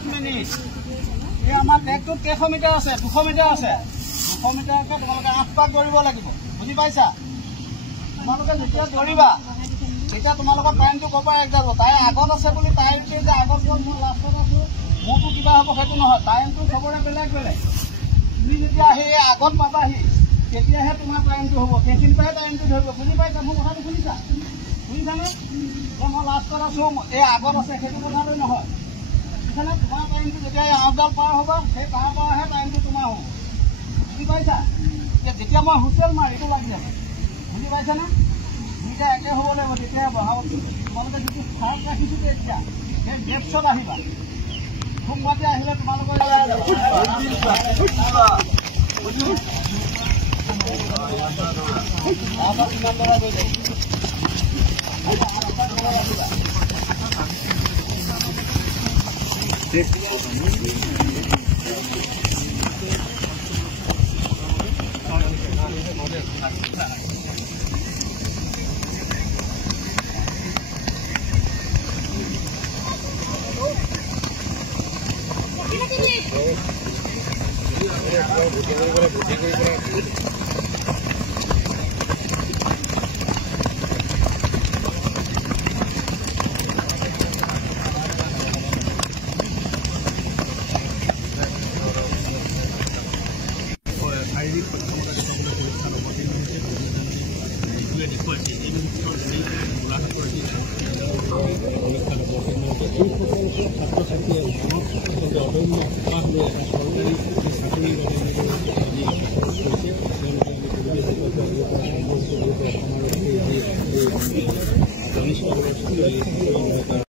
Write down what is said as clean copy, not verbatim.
5 minute এই আমাৰ ট্ৰেকটোত কেইশ metre আছে 200 মিটাৰ আছে 200 মিটাৰকে তোমালোকে 8 পাক দৌৰিব লাগিব বুজি পাইছা তোমালোকে যেতিয়া দৌৰিবা তেতিয়া তোমালোকৰ টাইমটো ক'বা এক যাব তাই আগত আছে বুলি টাইমটো যে আগত গ'ল মই লাষ্টত আছো মোৰটো কিবা হ'ব সেইটো নহয় টাইমটো চবৰে বেলেগ বেলেগ তুমি যেতিয়া সেই আগত পাবাহি তেতিয়াহে তোমাৰ টাইমটো হ'ব সেইখিনি পাই টাইমটো ধৰিব বুজি পাইছা মোৰ কথাটো শুনিছা বুজিছানে মই লাষ্টত আছো এই আগত আছে সেইটো কথাটো নহয় বুজিছানে তোমাৰ টাইমটো যেতিয়া এই আউটডাল পাৰ হ'ব সেই তাৰ পৰাহে টাইমটো তোমাৰ হ'ব বুজি পাইছা যেতিয়া মই হুইচেল মাৰিটো লাগি যাব বুজি পাইছানে দুইটা একে হ'ব লাগিব তেতিয়াহে বহাব তোমালোকে যিটো ফাৰ্ক ৰাখিছোঁ তেতিয়া সেই গেপছত আহিবা খুব মাতি আহিলে তোমালোকৰ বুদ্ধি